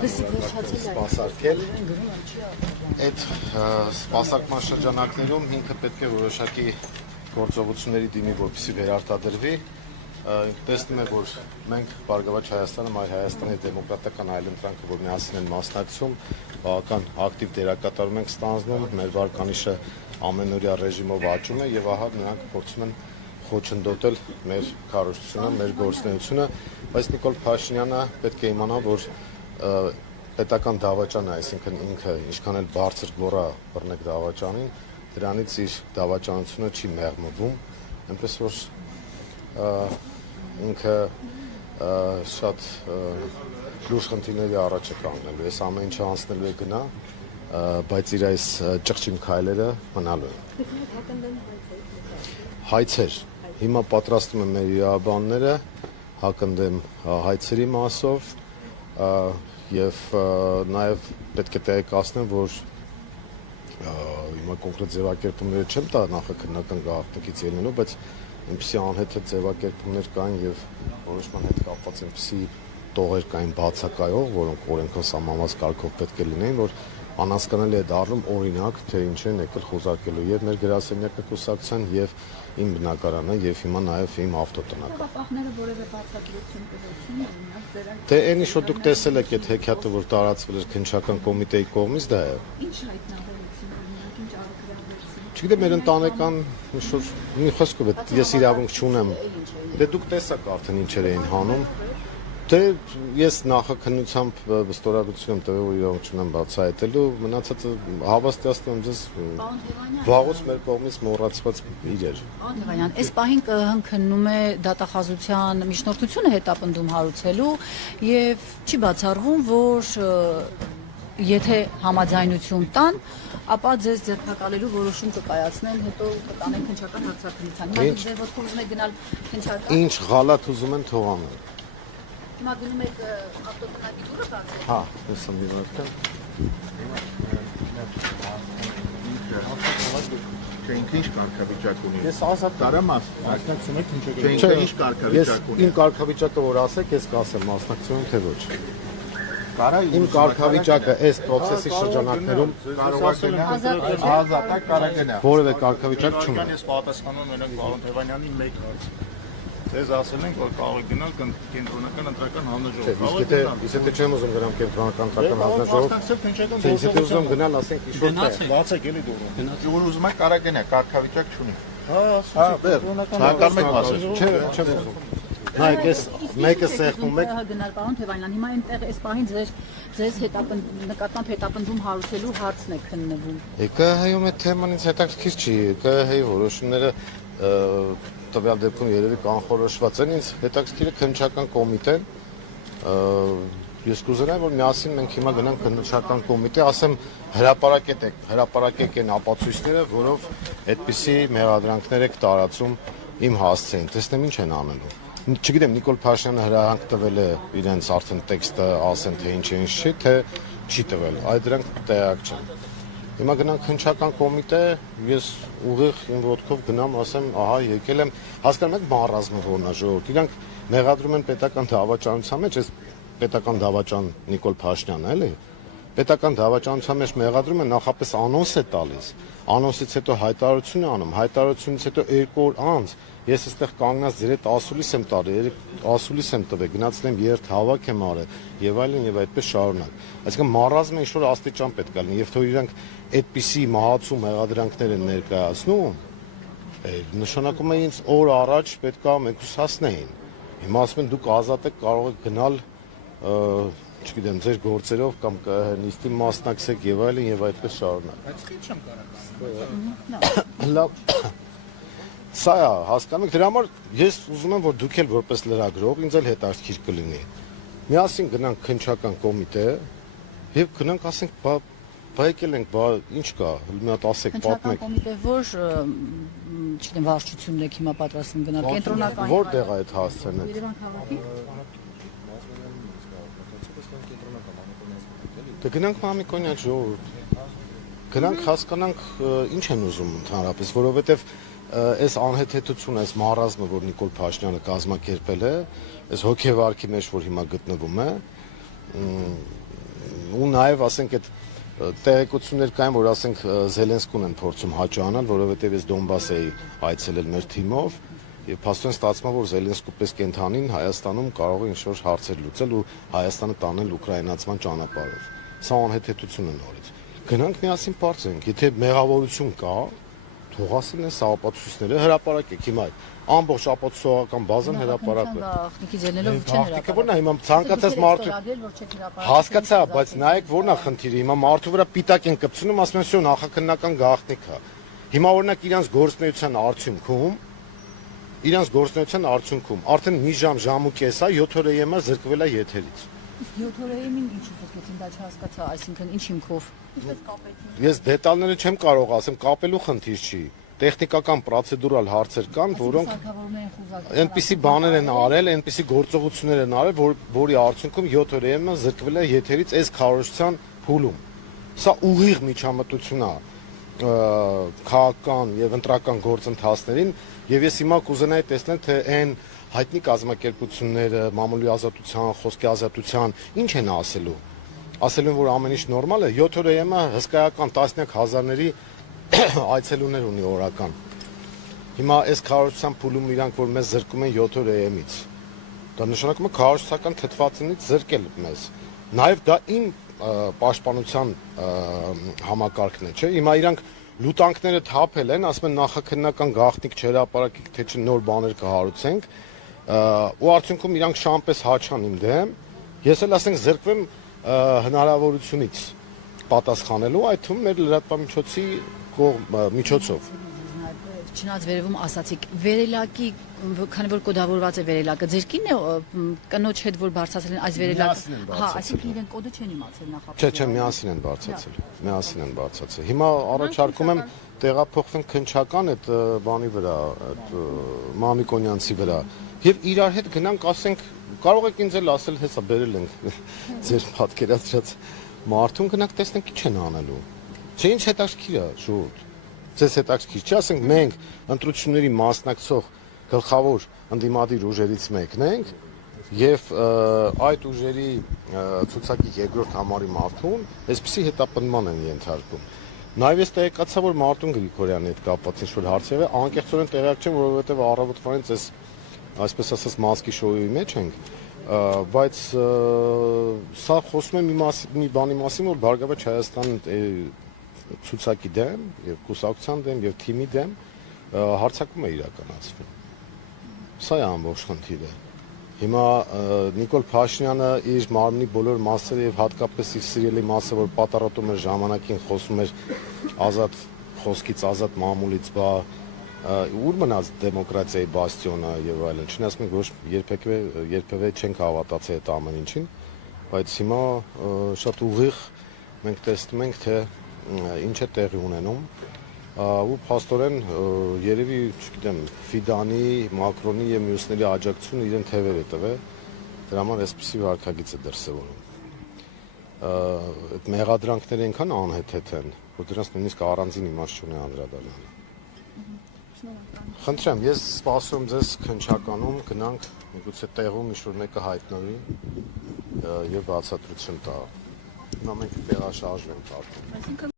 սպասարկել։ Այդ սպասարկման շրջանակներում ինքը պետք է որոշակի գործողությունների դիմի, որպեսզի վերարտադրվի։ Տեսնում եք, որ մենք Բարգավաճ Հայաստանը, Մայր Հայաստանի դեմոկրատական այլընտրանքը, որ միասին են մասնակցում, բավական ակտիվ դերակատարում ենք ստանձնում, մեր վարկանիշը ամենօրյա ռեժիմով աճում է եւ ահա նրանք փորձում են խոչընդոտել մեր քարոզությունը, մեր գործունեությունը, բայց Նիկոլ Փաշինյանը պետք է իմանա, որ պետական դավաճանը, այսինքն ինքը ինչքան էլ բարձր գոռա բռնեք դավաճանին, դրանից իր դավաճանությունը չի մեղմվում, այնպես որ ինքը շատ լուրջ խնդիրների առաջ է կանգնելու, այս ամեն ինչը անցնելու է գնա, բայց իր այս ճղճիմ քայլերը մնալու են։ Հայցեր, հիմա պատրաստում են մեր իրավաբանները հակընդդեմ հայցերի մասով եւ նաեւ պետք է տեղեկացնեմ, որ հիմա կոնկրետ ձևակերպումները չեմ տա նախաքննական գաղտնիքից ելնելով, բայց այնպիսի անհեթեթ ձևակերպումներ կային եւ որոշման հետ կապված այնպիսի տողեր կային բացակայող, որոնք օրենքով սահմանված կարգով պետք է լինեին, որ անհասկանալի է դառնում օրինակ, թե ինչ են եկել խոզարկելու եւ մեր գրասենյակը կուսակցության եւ իմ բնակարանը եւ հիմա նաեւ իմ ավտոտնակը։ Պապահները որևէ բացատրություն կողմին, օրինակ ձեր Դե այնի շուտ դուք տեսել եք այդ հեքիաթը, որ տարածվել էր քննչական կոմիտեի կողմից, դա է։ Ինչ հայտնաբերեցին, օրինակ ինչ արգելացին։ Չգիտեմ, մեր ընտանեկան ինչ-որ մի խոսքով է, ես իրավունք չունեմ։ Դե դուք տեսաք արդեն ինչեր էին հանում։ Դե ես նախաքննությամբ վստահություն եմ տվել, որ իրավունք չունեմ բացահայտելու, մնացածը հավաստիացնում եմ ձեզ վաղուց մեր կողմից մոռացված իրեր։ Պարոն Թևանյան, այս պահին կհննում է դատախազության միջնորդությունը հետապնդում հարուցելու եւ չի բացառվում, որ եթե համաձայնություն տան, ապա ձեզ ձերբակալելու որոշում կկայացնեն, հետո կտանեն քննչական հարցաքննության։ Հիմա դուք ձեր ոտքով ուզում եք գնալ քննչական։ Ինչ ղալաթ ուզում են թող անեն։ Հիմա գնում եք ավտոտնակի դուրը բացել։ Հա, ես եմ դիվարքան։ Չէ, ինքը ինչ կարգավիճակ ունի։ Ես ազատ տարամաս Մասնակցում եք քննչական։ Չէ, ինքը ինչ կարգավիճակ ունի։ Իմ կարգավիճակը որ ասեք, ես կասեմ մասնակցում թե ոչ։ Կարա Իմ կարգավիճակը այս process-ի շրջանակներում կարող է գնալ ազատ է կարա գնա։ որևէ կարգավիճակ չունեմ։ Ես պատասխանում եմ պարոն Թևանյանի մեկ հարց։ Ձեզ ասել ենք, որ կարող եք գնալ կենտրոնական ընտրական հանձնաժողով։ Իսկ եթե չեմ ուզում գնամ կենտրոնական ընտրական հանձնաժողով, թե եթե ուզում գնալ, ասենք ինչ-որ տեղ։ Բացեք էլի դուրը։ Որ ուզում է կարա գնա, կարգավիճակ չունի։ Հա, բեր։ Հակառ մեկ ասել։ Չեմ ուզում։ Նայեք, ես մեկը սեղմում եք։ Գնալ պարոն Թևանյան, հիմա այնտեղ այս պահին ձեզ նկատմամբ հետապնդում հարուցելու հարցն է քննվում։ ԿՀ-ում այդ թեման ինձ հետաքրքիր չի։ ԿՀ-ի որոշումները տվյալ դեպքում երևի կանխորոշված են, ինձ հետաքրքիր է քննչական կոմիտեն։ Ես կուզենայի, որ միասին մենք հիմա գնանք քննչական կոմիտե, ասեմ հրապարակեք այն ապացույցները, որով այդպիսի մեղադրանքներ եք տարածում իմ հասցեին։ Տեսնեմ ինչ են անելու։ Չգիտեմ, Նիկոլ Փաշինյանը հրահանգ տվել է իրենց արդեն տեքստը ասեն, թե ինչ է, ինչ չի, թե չի տվել։ Այդ դրանք տեղյակ չեն։ Հիմա գնանք քննչական կոմիտե, ես ուղիղ իմ ոտքով գնամ, ասեմ, ահա եկել եմ, հասկանում եք մարազմը որն է ժողովուրդ։ Իրանք մեղադրում են պետական դավաճանության մեջ, այս պետական դավաճան Նիկոլ Փաշինյանը, էլի։ Պետական դավաճանության մեջ մեղադրում են նախապես անոնս է տալիս, անոնսից հետո հայտարարություն է անում, հայտարարությունից հետո 2 օր անց ես այստեղ կանգնած ձեր հետ ասուլիս եմ տարել, ասուլիս եմ տվել, գնացել եմ երթ հավաք եմ արել եւ այլն եւ այդպես շարունակ։ Այսինքն մարազմը ինչ-որ աստիճան պետք է լինի, եւ թող իրանք այդպիսի մահացու մեղադրանքներ են ներկայացնում, նշանակում է ինձ օր առաջ պետք է մեկուսացնեին։ Հիմա ասում են դուք ազատ եք, կարող եք գնալ չգիտեմ, ձեր գործերով կամ նիստի մասնակցեք եւ այլն եւ այդպես շարունակ։ Բայց ինչ եմ կարող։ Լավ։ Սա է, հասկանում եք, դրա համար ես ուզում եմ, որ դուք էլ որպես լրագրող ինձ էլ հետաքրքիր կլինի։ Միասին գնանք քննչական կոմիտե եւ գնանք ասենք, բա եկել ենք, բա ինչ կա, մի հատ ասեք, պատմեք։ Քննչական կոմիտե որ, չգիտեմ, վարչությունն եք հիմա պատրաստվում գնալ, կենտրոնական։ Որտեղ է այդ հասցեն։ Երևան քաղաքի։ Դե գնանք Մամիկոնյան ժողովուրդ։ Գնանք հասկանանք ինչ են ուզում ընդհանրապես, որովհետեւ այս անհեթեթությունը, այս մարազմը, որ Նիկոլ Փաշինյանը կազմակերպել է, այս հոգեվարքի մեջ, որ հիմա գտնվում է, ու նաև ասենք այդ տեղեկություններ կային, որ ասենք Զելենսկուն են փորձում հաճանալ, որովհետև ես Դոնբաս էի այցելել մեր թիմով եւ փաստորեն ստացվում է, որ Զելենսկու պես կենթանին Հայաստանում կարող է ինչ-որ հարցեր լուծել ու Հայաստանը տանել ուկրաինացման ճանապարհով։ Սա անհեթեթություն է նորից։ Գնանք միասին բարձենք, եթե մեղավորություն կա, թող ասեն այս ապացույցները հրապարակեք հիմա ամբողջ ապացուցողական բազան հրապարակվել։ Գաղտնիքի ձեռնելով չեն Գաղտնիքը որն է հիմա ցանկացած մարդու հասկացա, բայց նայեք որն է խնդիրը, հիմա մարդու վրա պիտակ են կպցնում, ասում են սյո նախաքննական գաղտնիք է։ Հիմա օրինակ իրանց գործնեության արդյունքում արդեն մի ժամ ու կես է 7 օր ԵՄ զրկվել է եթերից։ 7 օրերին ինչ զրկեցին, դա չհասկացա, այսինքն ինչ հիմքով։ Ես դետալները չեմ կարող ասեմ, կապելու խնդիր չի։ Տեխնիկական պրոցեդուրալ հարցեր կան, որոնք այնպիսի բաներ են արել, այնպիսի գործողություններ են արել, որի արդյունքում 7 օր ԵՄ զրկվել է եթերից այս քարոզչության փուլում։ Սա ուղիղ միջամտություն է քաղաքական եւ ընտրական գործընթացներին եւ ես հիմա կուզենայի տեսնել թե այն հայտնի կազմակերպությունները մամուլի ազատության, խոսքի ազատության ինչ են ասելու։ Ասելու են որ ամեն ինչ նորմալ է, 7 օր ԵՄ հսկայական տասնյակ հազարների այցելուներ ունի օրական։ Հիմա այս քարոզչության փուլում իրանք որ մեզ զրկում են 7 օր ԵՄ-ից։ Դա նշանակում է քարոզչական թթվածինից զրկել մեզ։ Նաեւ դա իմ պաշտպանության համակարգն է, չէ՞։ Հիմա իրանք լուտանքները թափել են, ասում են նախաքննական գաղտնիք չհրապարակեք, թե չէ նոր բաներ կհարուցենք, ու արդյունքում իրանք շամպես հաչան իմ դեմ։ Ես էլ ասենք զրկվեմ հնարավորությունից պատասխանելու, այդ թվում մեր լրատվամիջոցի միջոցով։ Չնայած վերևում ասացիք, վերելակի, քանի որ կոդավորված է վերելակը, ձեր կինն է կնոջ հետ որ բարձրացել են այս վերելակը։ Հա, այսինքն իրեն կոդը չեն իմացել նախապես։ Չէ, միասին են բարձրացել։ Միասին են բարձրացել։ Հիմա առաջարկում եմ տեղափոխվենք քնչական այդ բանի վրա, այդ Մամիկոնյանցի վրա, եւ իրար հետ գնանք, ասենք, կարող եք ինձ էլ ասել, հեսա բերել ենք ձեր պատկերացրած մարդուն, գնանք տեսնենք ինչ են անելու։ Չէ, ինչ հետաքրքիր է, շուտ։ Ձեզ հետաքրքիր չի, ասենք մենք ընտրությունների մասնակցող գլխավոր ընդդիմադիր ուժերից մեկն ենք եւ այդ ուժերի ցուցակի երկրորդ համարի մարդուն այսպեսի հետապնդման են ենթարկում։ Նաեւ ես տեղեկացա, որ Մարտուն Գրիգորյանի հետ կապված ինչ-որ հարց եղել, անկեղծորեն տեղյակ չեմ, որովհետեւ առավոտվանից այս այսպես ասած մասկի շոուի մեջ ենք, բայց սա խոսում է մի բանի մասին, որ Բարգավաճ Հայաստան ցուցակի դեմ եւ կուսակցության դեմ եւ թիմի դեմ հարցակում է իրականացվում։ Սա է ամբողջ խնդիրը։ Հիմա Նիկոլ Փաշինյանը իր մարմնի բոլոր մասերը եւ հատկապես իր սիրելի մասը, որ պատարոտում էր ժամանակին, խոսում էր ազատ խոսքից, ազատ մամուլից, ուր մնաց դեմոկրատիայի բաստիոնը եւ այլն։ Չնայած մենք ոչ երբևէ չենք հավատացել այդ ամեն ինչին, բայց հիմա շատ ուղիղ մենք տեսնում ենք, թե ինչ է տեղի ունենում ու փաստորեն երևի, չգիտեմ, Ֆիդանի, Մակրոնի եւ մյուսների աջակցությունը իրեն թևեր է տվել, դրա համար այսպեսի վարքագիծ է դրսևորում։ Այդ մեղադրանքները այնքան անհեթեթ են, որ դրանց նույնիսկ առանձին իմաստ չունի անդրադառնալը։ Խնդրեմ, ես սպասում ձեզ քնչականում գնանք, միգուցե տեղում ինչ-որ մեկը հայտնվի եւ բացատրություն տա։ Հիմա մենք տեղաշարժ ենք արտում։